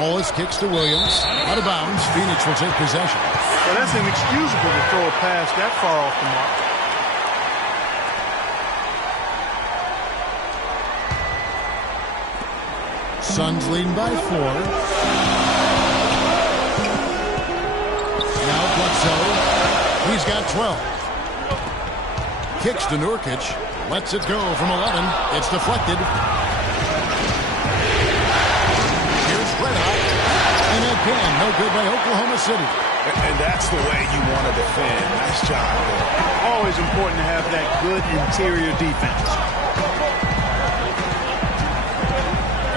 Wallace kicks to Williams. Out of bounds. Phoenix will take possession. Well, that's inexcusable to throw a pass that far off the mark. Suns leading by 4. Now Bledsoe. He's got 12. Kicks to Nurkic. Lets it go from 11. It's deflected. Here's Red Hot. And again, no good by Oklahoma City. And that's the way you want to defend. Nice job there. Always important to have that good interior defense.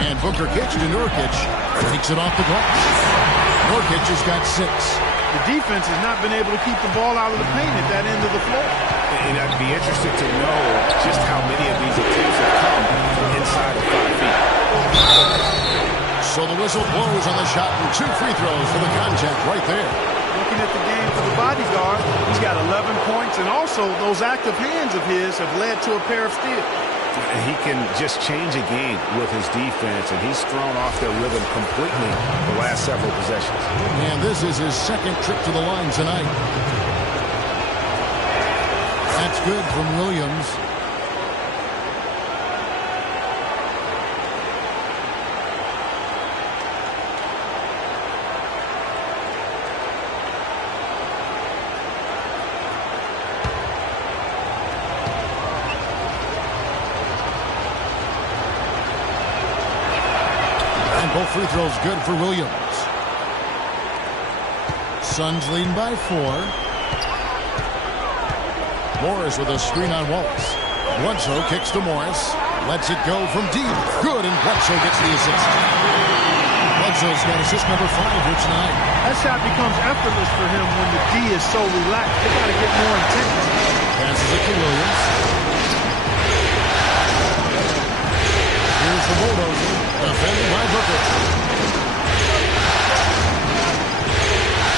And Booker kicks to Nurkic. Takes it off the glass. Nurkic has got 6. The defense has not been able to keep the ball out of the paint at that end of the floor. And I'd be interested to know just how many of these attempts have come from inside of 5 feet. So the whistle blows on the shot and 2 free throws for the contact right there. Looking at the game for the bodyguard, he's got 11 points, and also those active hands of his have led to a pair of steals. He can just change a game with his defense, and he's thrown off their rhythm completely the last several possessions. And this is his second trip to the line tonight. That's good from Williams. Both free throws good for Williams. Suns leading by 4. Morris with a screen on Wallace. Bledsoe kicks to Morris. Lets it go from deep. Good, and Bledsoe gets the assist. Bledsoe's got assist number 5 here tonight. That shot becomes effortless for him when the D is so relaxed. They got to get more intense. Passes it to Williams. Here's the bulldozer. Defended by Booker.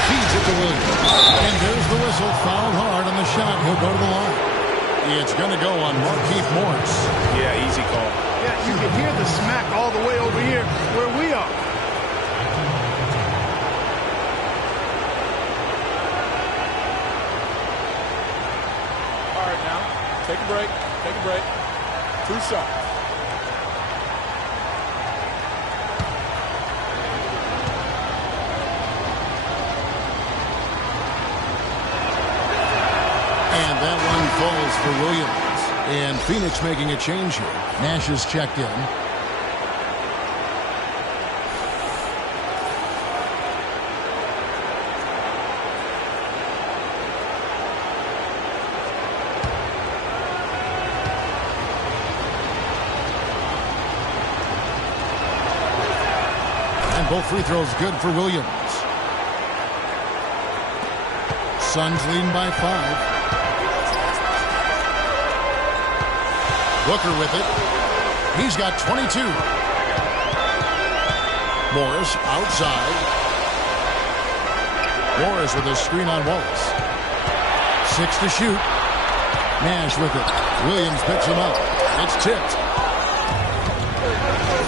Feeds it to Williams. And there's the whistle. Fouled hard on the shot. He'll go to the line. It's going to go on Markieff Morris. Yeah, easy call. Yeah, you can hear the smack all the way over here where we are. All right, now, take a break. Take a break. 2 shots. That one falls for Williams. And Phoenix making a change here. Nash is checked in. And both free throws good for Williams. Suns leading by 5. Booker with it. He's got 22. Morris outside. Morris with a screen on Wallace. 6 to shoot. Nash with it. Williams picks him up. It's tipped.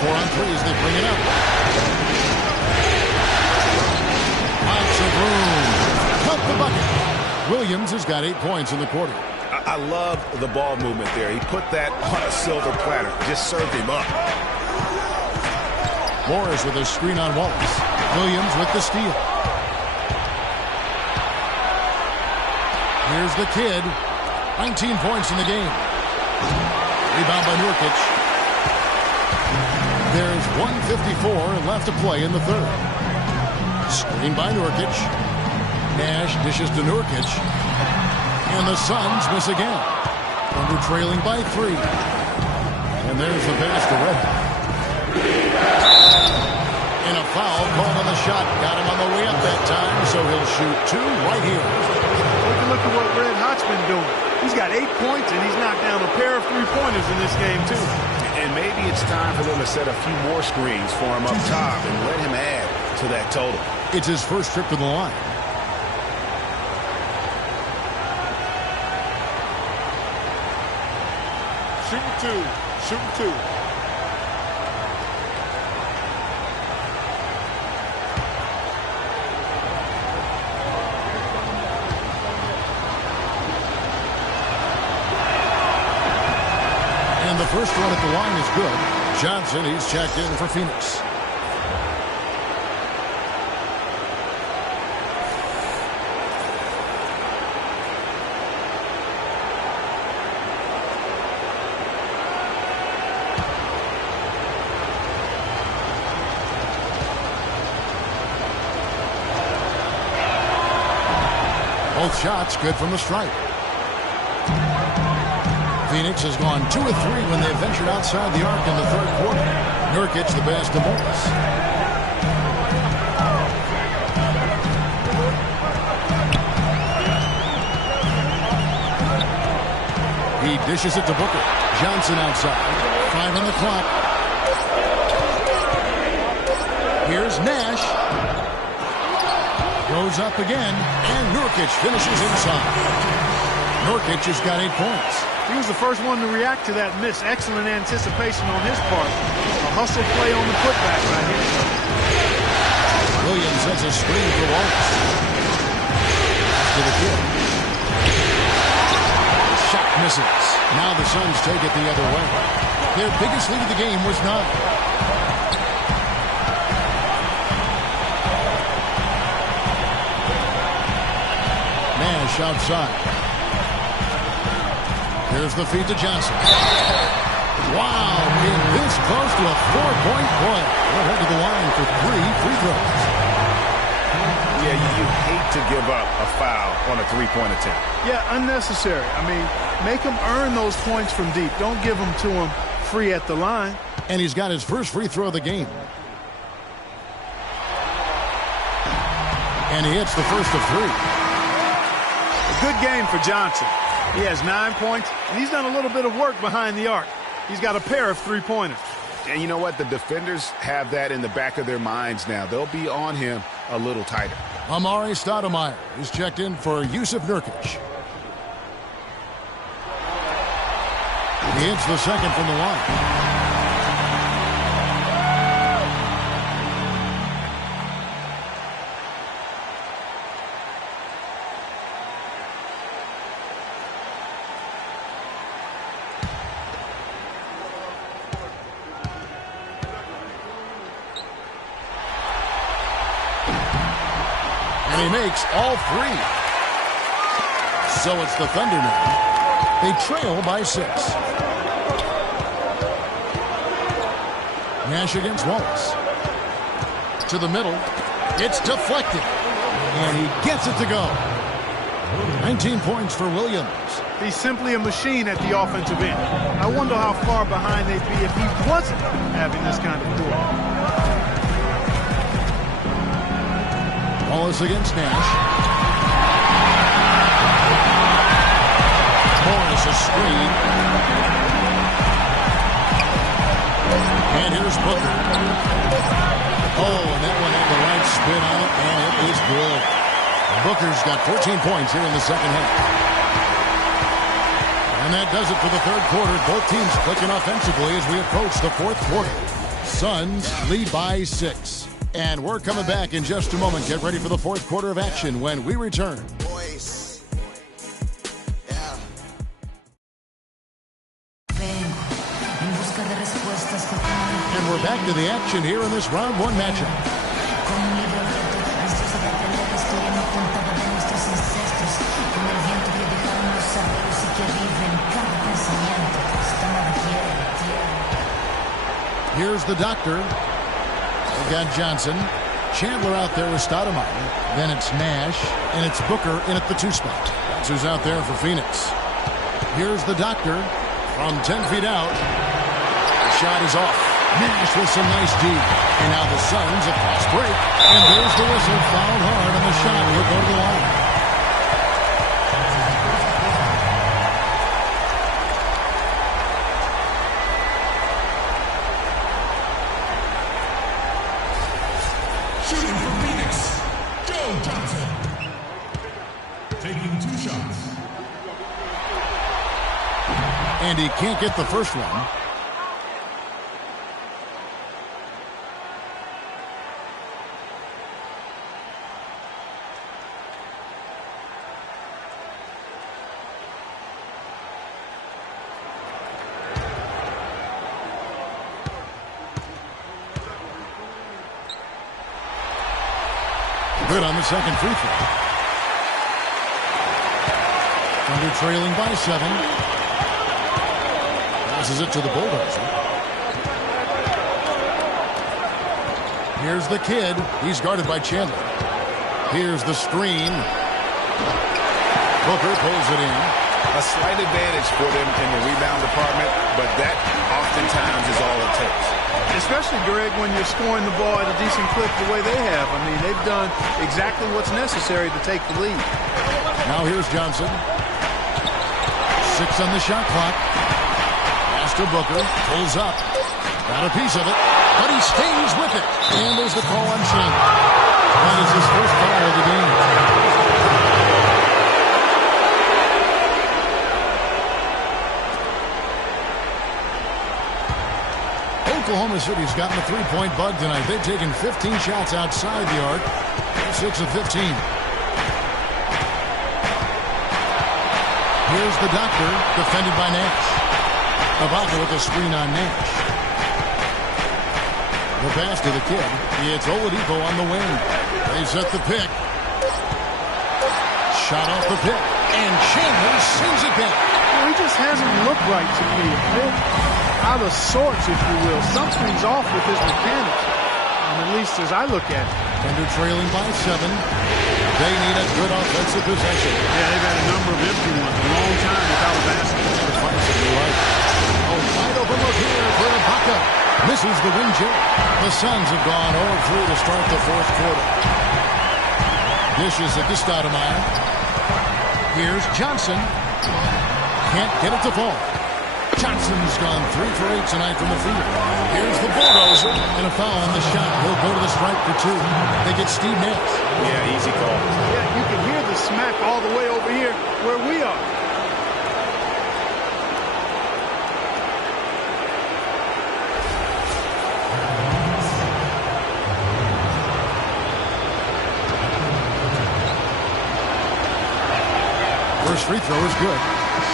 4 on 3 as they bring it up. Lots of room. Cut the bucket. Williams has got 8 points in the quarter. I love the ball movement there. He put that on a silver platter. Just served him up. Morris with a screen on Wallace. Williams with the steal. Here's the kid. 19 points in the game. Rebound by Nurkic. There's 1:54 left to play in the third. Screen by Nurkic. Nash dishes to Nurkic. And the Suns miss again. Thunder trailing by 3. And there's the pass to Red. And a foul called on the shot. Got him on the way up that time, so he'll shoot 2 right here. Look at what Red Hot's been doing. He's got 8 points, and he's knocked down a pair of 3-pointers in this game, too. And maybe it's time for them to set a few more screens for him up top and let him add to that total. It's his first trip to the line. Shooting 2. first one at the line is good. Johnson, he's checked in for Phoenix. Both shots good from the stripe. Phoenix has gone 2 of 3 when they've ventured outside the arc in the third quarter. Nurkic the best of Morris. He dishes it to Booker. Johnson outside. 5 on the clock. Here's Nash. Goes up again, and Nurkic finishes inside. Nurkic has got 8 points. He was the first one to react to that miss. Excellent anticipation on his part. A hustle play on the putback right here. Williams sets a screen for Wallace. To the kid. Shot misses. Now the Suns take it the other way. Their biggest lead of the game was 9. Outside. Here's the feed to Johnson. Wow, being this close to a 4-point play. They'll head to the line for 3 free throws. Yeah, you hate to give up a foul on a three-point attempt. Yeah, unnecessary. I mean, make them earn those points from deep. Don't give them to them free at the line. And he's got his first free throw of the game. And he hits the first of 3. Good game for Johnson. He has 9 points, and he's done a little bit of work behind the arc. He's got a pair of three-pointers. And you know what? The defenders have that in the back of their minds now. They'll be on him a little tighter. Amari Stoudemire is checked in for Jusuf Nurkic. He hits the second from the line. He makes all 3. So it's the Thunder now. They trail by 6. Nash against Wallace. To the middle. It's deflected. And he gets it to go. 19 points for Williams. He's simply a machine at the offensive end. I wonder how far behind they'd be if he wasn't having this kind of quarter. Wallace against Nash. Morris a screen. And here's Booker. Oh, and that one had the right spin on it, and it is good. Booker's got 14 points here in the second half. And that does it for the third quarter. Both teams clicking offensively as we approach the fourth quarter. Suns lead by 6. And we're coming back in just a moment. Get ready for the fourth quarter of action when we return. And we're back to the action here in this round 1 matchup. Here's the doctor. We've got Johnson. Chandler out there with Stoudemire. Then it's Nash, and it's Booker in at the 2 spot. That's who's out there for Phoenix. Here's the doctor from 10 feet out. The shot is off. Nash with some nice D. And now the Suns a fast break. And there's the whistle. Fouled hard, and the shot will go to the line. Shooting for Phoenix, Joe Johnson. Taking 2 shots. And he can't get the first one. Good on the second free throw. Thunder trailing by 7. Passes it to the Bulldozer. Here's the kid. He's guarded by Chandler. Here's the screen. Booker pulls it in. A slight advantage for them in the rebound department, but that oftentimes is all it takes. Especially, Greg, when you're scoring the ball at a decent clip the way they have. I mean, they've done exactly what's necessary to take the lead. Now here's Johnson. 6 on the shot clock. Pass to Booker. Pulls up. Got a piece of it, but he stays with it. And there's the call on Chandler. That is his first foul of the game. Oklahoma City's gotten the three-point bug tonight. They've taken 15 shots outside the arc. 6 of 15. Here's the Doctor, defended by Nash. Ibaka with a screen on Nash. The pass to the kid. It's Oladipo on the wing. They set the pick. Shot off the pick. And Chandler sends it back. Well, he just hasn't looked right to me. A bit out of sorts, if you will. Something's off with his mechanics, at least as I look at it. Thunder trailing by 7. They need a good offensive possession. Yeah, they've had a number of empty ones. A long time without a basket. Defensively right. Oh, wide open look here for Ibaka. Misses the wing chip. The Suns have gone 0-3 to start the fourth quarter. Dishes it to Stoudemire. Here's Johnson. Can't get it to fall. Johnson's gone 3 for 8 tonight from the field. Here's the Bulldozer. And a foul on the shot. He'll go to the stripe for 2. They get Steve Nash. Yeah, easy call. Yeah, you can hear the smack all the way over here where we are. First free throw is good.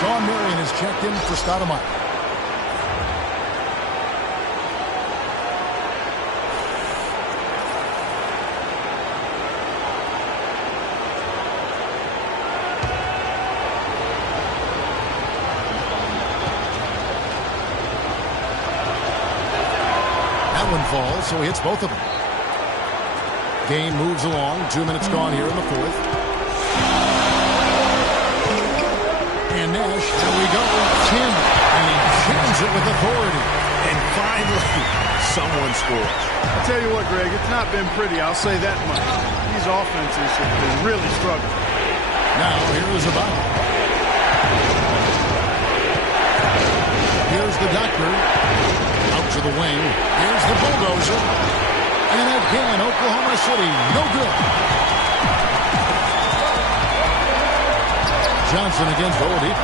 Sean Marion is checked in for Stoudemire. That one falls, so he hits both of them. Game moves along. 2 minutes gone here in the fourth. And Nash, there we go, Chandler, and he jams it with authority. And finally, someone scores. I'll tell you what, Greg, it's not been pretty, I'll say that much. These offenses have been really struggling. Now, here is Ibaka. Here's the Doctor. Out to the wing. Here's the Bulldozer. And again, Oklahoma City, no good. Johnson against Oladipo.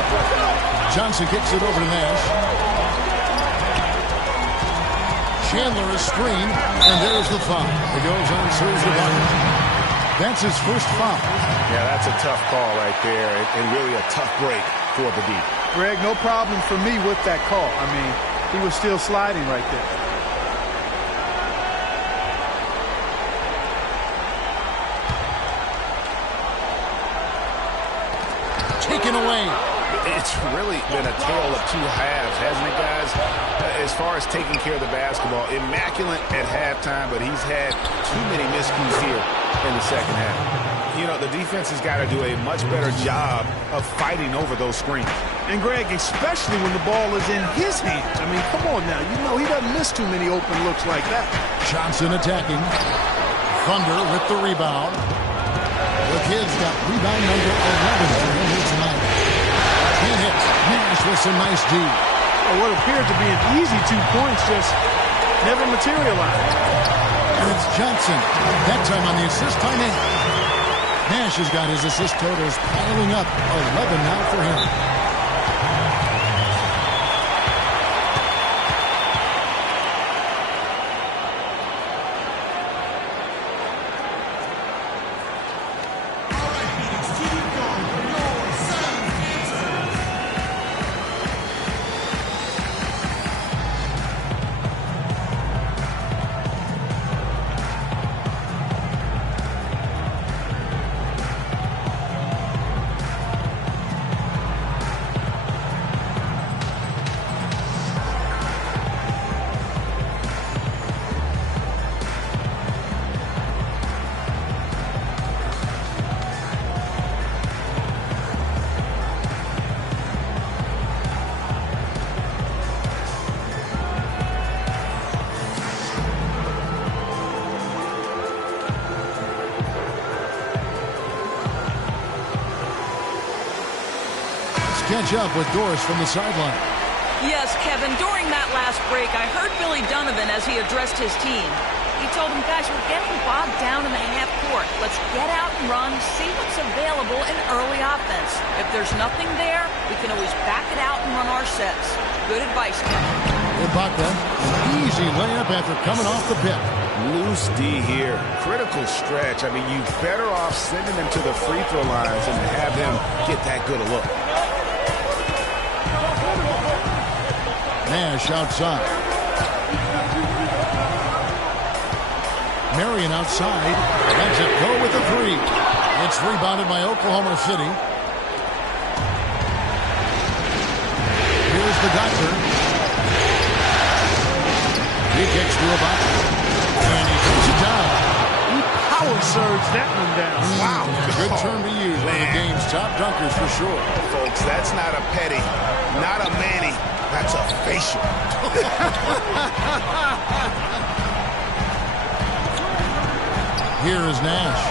Johnson kicks it over to Nash. Chandler is screened, and there's the foul. It goes on Serge Ibaka. That's his first foul. Yeah, that's a tough call right there, and really a tough break for the D. Greg, no problem for me with that call. I mean, he was still sliding right there. Taken away. It's really been a tale of two halves, hasn't it, guys? As far as taking care of the basketball, immaculate at halftime, but he's had too many miscues here in the second half. You know, the defense has got to do a much better job of fighting over those screens. And, Greg, especially when the ball is in his hands. I mean, come on now. You know he doesn't miss too many open looks like that. Johnson attacking. Thunder with the rebound. The Kid's got rebound number 11 for him here tonight. Can't hit. Nash with some nice D. Well, what appeared to be an easy 2 points just never materialized. And it's Johnson. That time on the assist by Nash. Nash has got his assist totals piling up. 11 now for him. catch up with Doris from the sideline. Yes, Kevin, during that last break, I heard Billy Donovan as he addressed his team. He told them, guys, we're getting bogged down in the half court. Let's get out and run, see what's available in early offense. If there's nothing there, we can always back it out and run our sets. Good advice, Kevin. Ibaka, an easy layup after coming off the pick. Loose D here. Critical stretch. I mean, you're better off sending him to the free throw lines than to have him get that good a look. Nash outside. Marion outside. Lets it go with the three. It's rebounded by Oklahoma City. Here's the Doctor. He kicks to Ibaka. And he puts it down. He power surged that one down. Wow. Good term to use. One of the game's top dunkers for sure. Folks, that's not a petty, not a Manny. That's a facial. Here is Nash.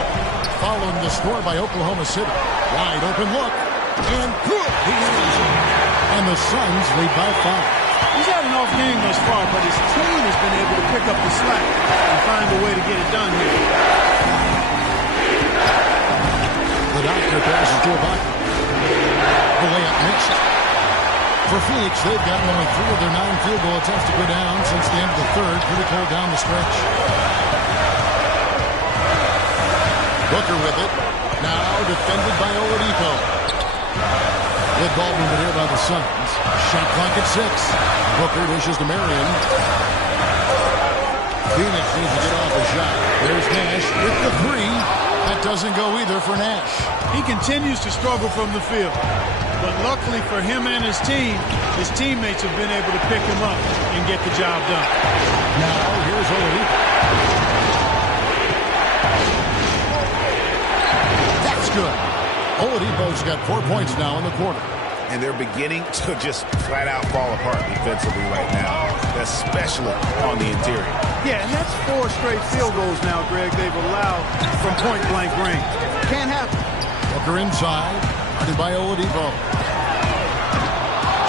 Following the score by Oklahoma City. Wide open look. And good. He is. And the Suns lead by 5. He's had an off game thus far, but his team has been able to pick up the slack and find a way to get it done here. The Doctor passes to Ibaka. The layup missed. For Phoenix, they've gotten only 3 of their 9 field goal attempts to go down since the end of the third. Pretty cold down the stretch. Booker with it. Now defended by Oladipo. Good ball movement here by the Suns. Shot clock at 6. Booker dishes to Marion. Phoenix needs to get off a shot. There's Nash with the 3. That doesn't go either for Nash. He continues to struggle from the field. But luckily for him and his team, his teammates have been able to pick him up and get the job done. Now here's Oladipo. That's good. Oladipo's got 4 points now in the quarter. And they're beginning to just flat out fall apart defensively right now, especially on the interior. Yeah, and that's 4 straight field goals now, Greg, they've allowed from point-blank range. Can't happen. Booker inside, guarded by Oladipo.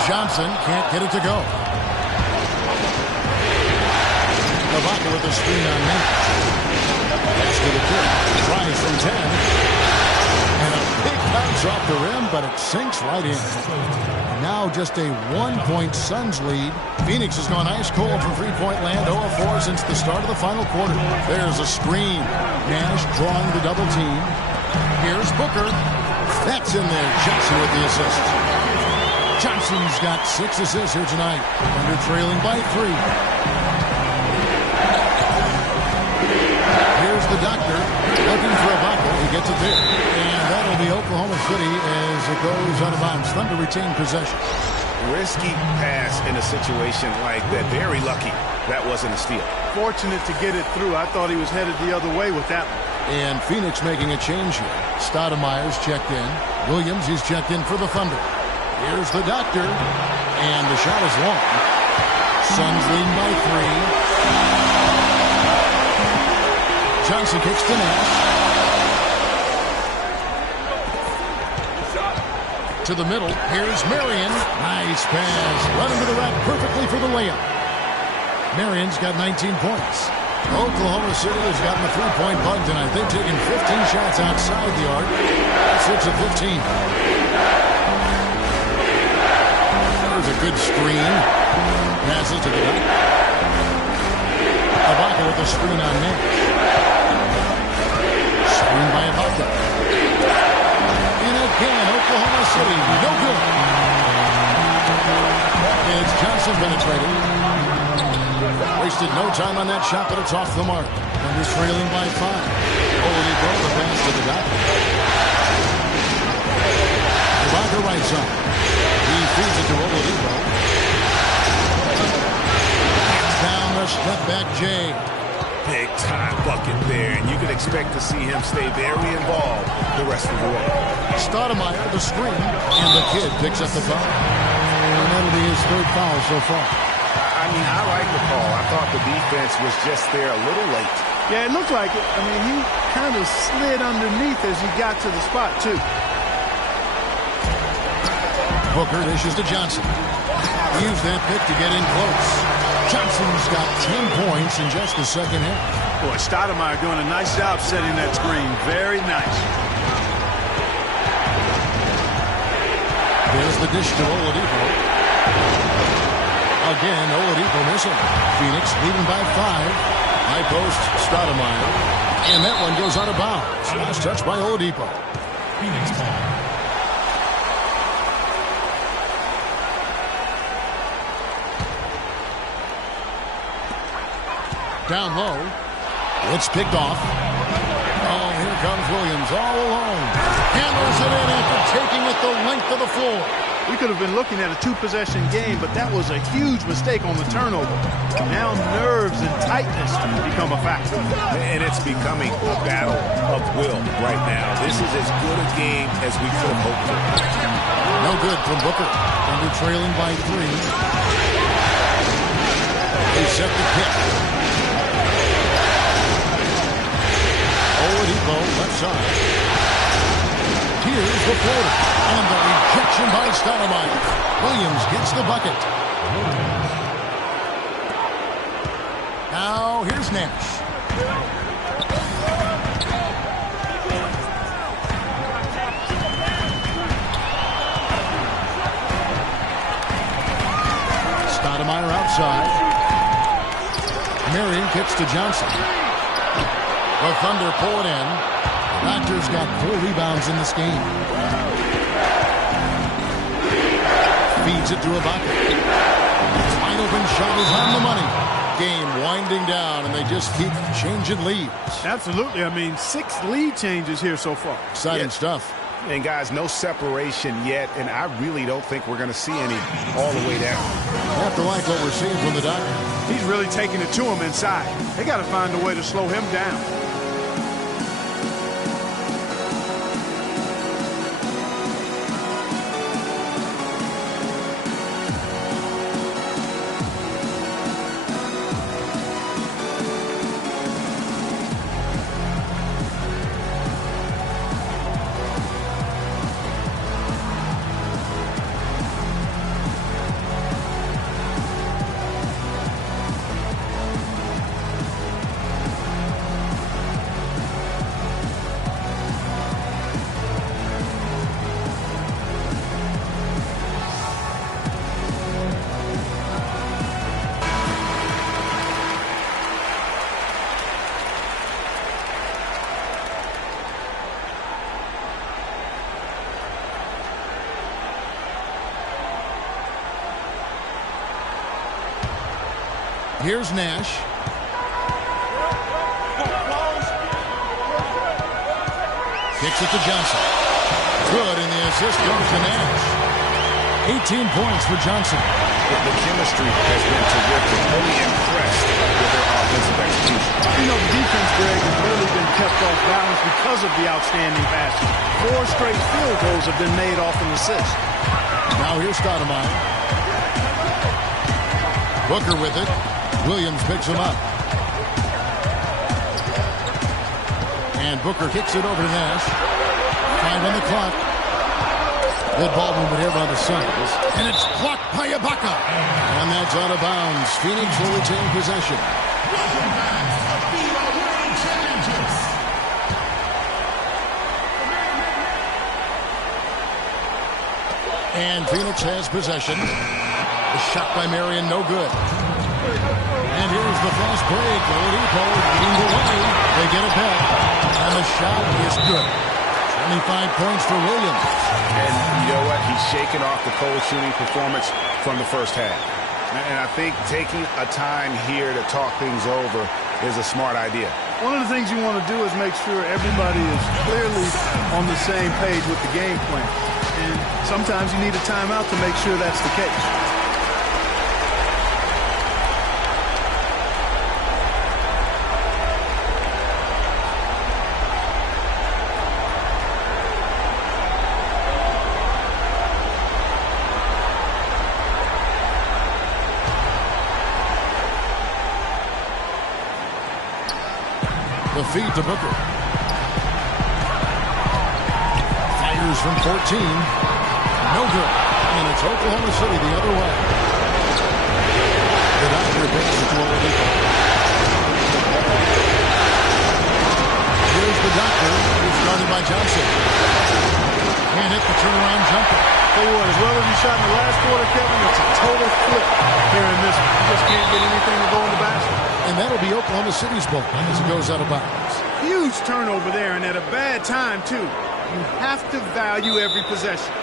Johnson can't get it to go. Ibaka with the screen on Nash. Pass to the kid. Tries from 10. And a big bounce off the rim, but it sinks right in. Now just a 1-point Suns lead. Phoenix has gone ice cold from three-point land, 0 of 4 since the start of the final quarter. There's a screen. Nash drawing the double team. Here's Booker. That's in there. Johnson with the assist. Johnson's got 6 assists here tonight. Thunder trailing by 3. Here's the Doctor looking for Ibaka. He gets it there. And that'll be Oklahoma City as it goes out of bounds. Thunder retain possession. Risky pass in a situation like that. Very lucky that wasn't a steal. Fortunate to get it through. I thought he was headed the other way with that one. And Phoenix making a change here. Stoudemire's checked in. Williams, he's checked in for the Thunder. Here's the Doctor. And the shot is long. Suns leading by 3. Johnson kicks to Nash. To the middle. Here's Marion. Nice pass. Run into the rack perfectly for the layup. Marion's got 19 points. Oklahoma City has gotten a 3-point bug tonight. They've taken 15 shots outside the arc. That's 6 of 15. There's a good screen. Passes to the Doctor. Ibaka with the screen on Nash. Screen by Ibaka. And again, Oklahoma City, no good. It's Johnson penetrating. Wasted no time on that shot, but it's off the mark. Thunder trailing by 5. Oladipo, the pass to the Doctor. Ibaka right side. He feeds it to Oladipo. Down the step back, Jay. Big time bucket there, and you can expect to see him stay very involved the rest of the way. Stoudemire, the screen, and the kid picks up the foul. And that'll be his 3rd foul so far. I mean, I like the call. I thought the defense was just there a little late. Yeah, it looked like it. I mean, he kind of slid underneath as he got to the spot, too. Booker dishes to Johnson. Use that pick to get in close. Johnson's got 10 points in just the second half. Boy, Stoudemire doing a nice job setting that screen. Very nice. There's the dish to Oladipo. Again, Oladipo missing. Phoenix leading by 5. High post, Stoudemire. And that one goes out of bounds. Last touch by Oladipo. Phoenix ball. Down low. It's picked off. Oh, here comes Williams all alone. Hammers it in after taking it the length of the floor. We could have been looking at a two-possession game, but that was a huge mistake on the turnover. Now nerves and tightness become a factor. And it's becoming a battle of will right now. This is as good a game as we could have hoped for. No good from Booker. Thunder trailing by 3. They set the pick. Oladipo left side. Here's the floater. And the rejection by Stoudemire. Williams gets the bucket. Now here's Nash. Stoudemire outside. Marion kicks to Johnson. The Thunder pull it in. The Raptors got 4 rebounds in this game. Feeds it to Ibaka. Wide open shot is on the money. Game winding down, and they just keep changing leads. Absolutely. I mean, 6 lead changes here so far. Exciting stuff. And guys, no separation yet, and I really don't think we're going to see any all the way down. Have to like what we're seeing from the Doctor. He's really taking it to him inside. They got to find a way to slow him down. Here's Nash. Kicks it to Johnson. Good, and the assist goes to Nash. 18 points for Johnson. The chemistry has been terrific. Really impressed with their offensive execution. You know, the defense, Greg, has really been kept off balance because of the outstanding passing. 4 straight field goals have been made off an assist. Now here's Stoudemire. Booker with it. Williams picks him up. And Booker kicks it over to Nash. 5 on the clock. Good ball movement here by the Suns. And it's blocked by Ibaka. And that's out of bounds. Phoenix will retain possession. And Phoenix has possession. The shot by Marion, no good. And here's the fast break. Oladipo leading the way. They get it back. And the shot is good. 25 points for Williams. And you know what? He's shaking off the cold shooting performance from the first half. And I think taking a time here to talk things over is a smart idea. One of the things you want to do is make sure everybody is clearly on the same page with the game plan. And sometimes you need a timeout to make sure that's the case. The feed to Booker. Fires from 14. No good. And it's Oklahoma City the other way. The doctor picks the Oladipo. Here's the doctor, who's guarded by Johnson. Can't hit the turnaround jumper. Tell you what, as well as he shot in the last quarter, Kevin, it's a total flip here in this one. He just can't get anything to go in the basket. And that'll be Oklahoma City's ball as it goes out of bounds. Huge turnover there, and at a bad time, too. You have to value every possession.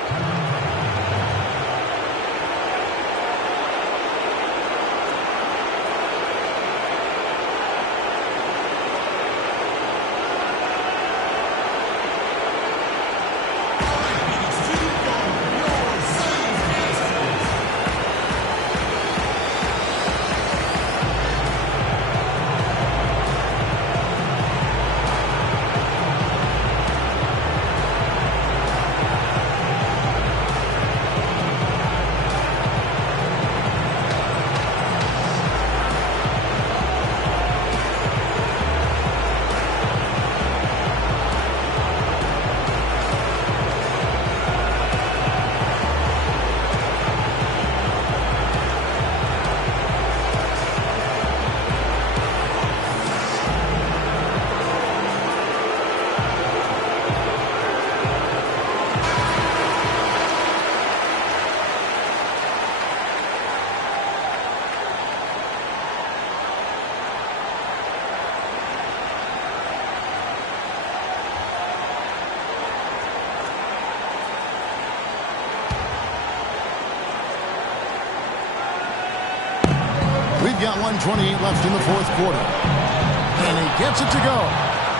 Got 1:28 left in the fourth quarter. And he gets it to go.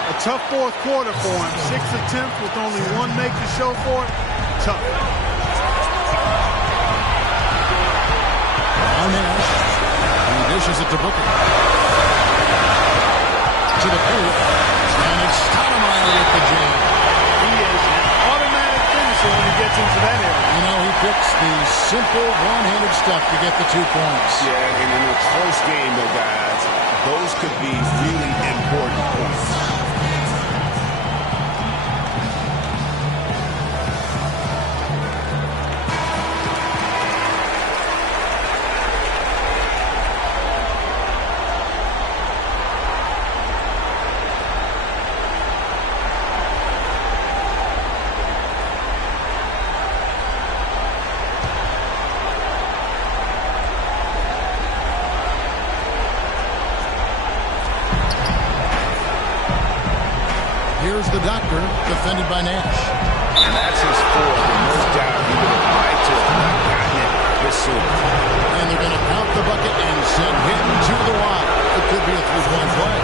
A tough fourth quarter for him. 6 attempts with only one make to show for it. Tough. Nash. He dishes it to Booker. To the paint. And it's Stoudemire with the jam. He is an automatic finisher when he gets into that area. You know, he picks the simple one-handed stuff to get the 2 points. Yeah, and in a close game, though, guys, those could be really important points. Here's the doctor, defended by Nash. And that's his fourth, and no doubt he would have liked to have not gotten it this soon. And they're going to count the bucket and send him to the line. It could be a 3-point play.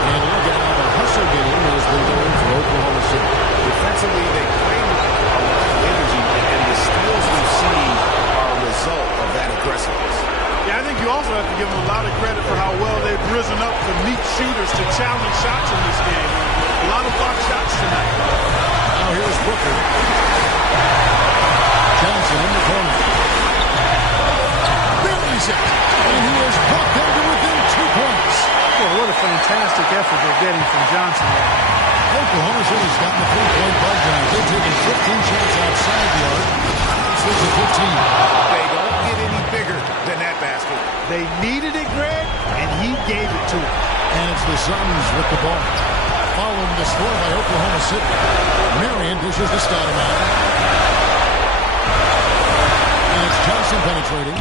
And look at how the hustle game has been going for Oklahoma City. Defensively, they played with a lot of energy, and the steals we've seen are a result of that aggressiveness. Yeah, I think you also have to give them a lot of credit for how well they've risen up to meet shooters to challenge shots in this game. A lot of block shots tonight. Now here's Booker. Johnson in the corner. Buries it. And he has brought them to within 2 points. Well, what a fantastic effort they're getting from Johnson there. Oklahoma City's gotten the 3-point bug down. They've taken 15 shots outside the arc. This is a 15. They don't get any bigger than that basket. They needed it, Greg, and he gave it to them. And it's the Suns with the ball. Following the score by Oklahoma City. Marion dishes to Stoudemire. And it's Johnson penetrating.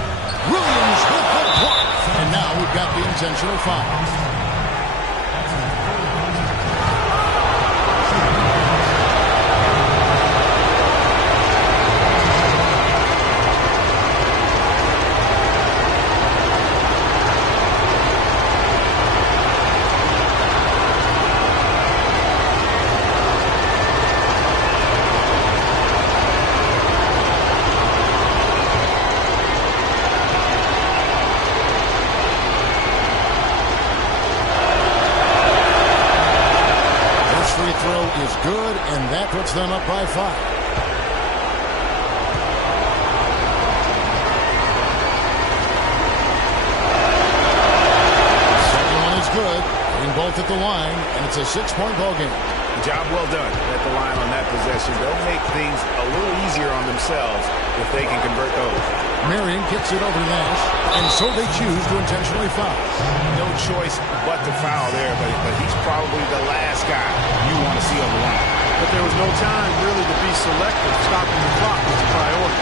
Williams with the block. And now we've got the intentional foul. Is good, and that puts them up by 5. Second one is good. In both at the the line, and it's a 6-point ball game. Job well done at the line on that possession. They'll make things a little easier on themselves if they can convert those. Marion kicks it over to Nash, and so they choose to intentionally foul. No choice but to foul there, but he's probably the last guy you want to see on the line. But there was no time really to be selective. Stopping the clock was a priority.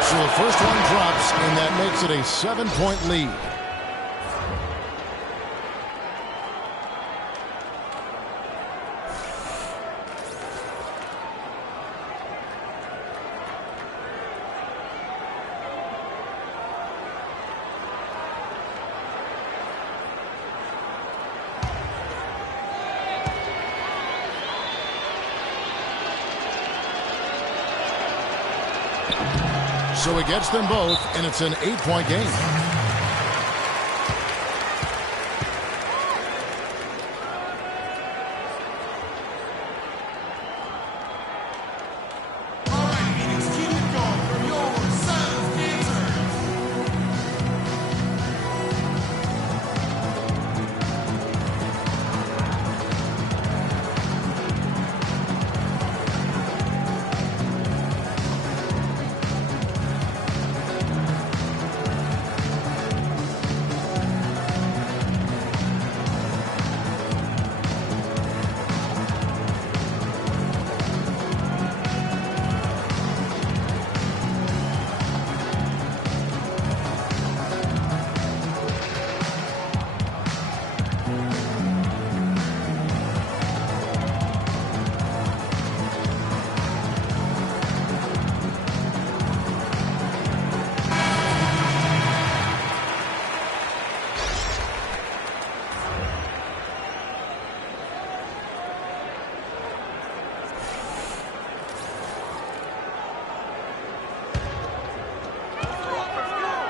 So the first one drops, and that makes it a 7-point lead. So he gets them both, and it's an 8-point game. All right, Phoenix, keep it going for your Sons Panthers.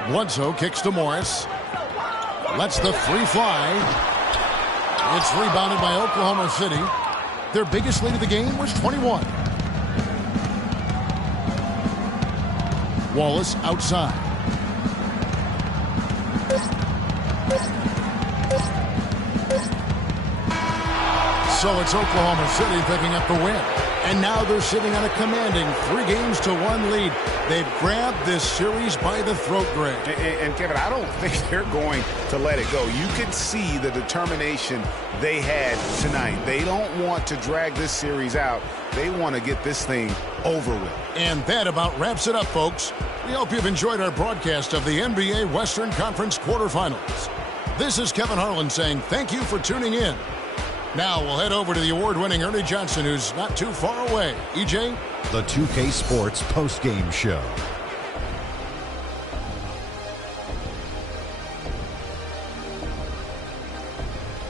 Bledsoe kicks to Morris. Lets the three fly. It's rebounded by Oklahoma City. Their biggest lead of the game was 21. Wallace outside. So it's Oklahoma City picking up the win. And now they're sitting on a commanding 3-1 lead. They've grabbed this series by the throat, Greg. And Kevin, I don't think they're going to let it go. You can see the determination they had tonight. They don't want to drag this series out. They want to get this thing over with. And that about wraps it up, folks. We hope you've enjoyed our broadcast of the NBA Western Conference quarterfinals. This is Kevin Harlan saying thank you for tuning in. Now we'll head over to the award-winning Ernie Johnson, who's not too far away. EJ? The 2K Sports postgame show.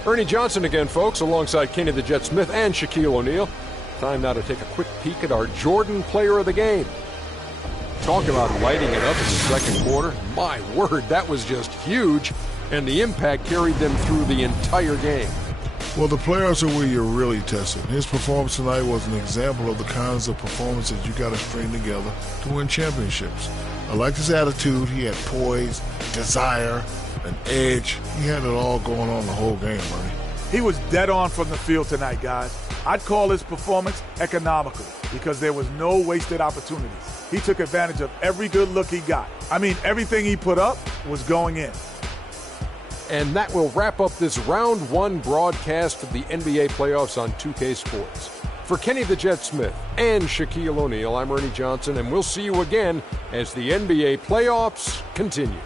Ernie Johnson again, folks, alongside Kenny the Jet Smith and Shaquille O'Neal. Time now to take a quick peek at our Jordan Player of the Game. Talk about lighting it up in the second quarter. My word, that was just huge, and the impact carried them through the entire game. Well, the playoffs are where you're really tested. His performance tonight was an example of the kinds of performances you got to string together to win championships. I liked his attitude. He had poise, desire, an edge. He had it all going on the whole game, Ernie. He was dead on from the field tonight, guys. I'd call his performance economical because there was no wasted opportunities. He took advantage of every good look he got. I mean, everything he put up was going in. And that will wrap up this round one broadcast of the NBA playoffs on 2K Sports. For Kenny the Jet Smith and Shaquille O'Neal, I'm Ernie Johnson, and we'll see you again as the NBA playoffs continue.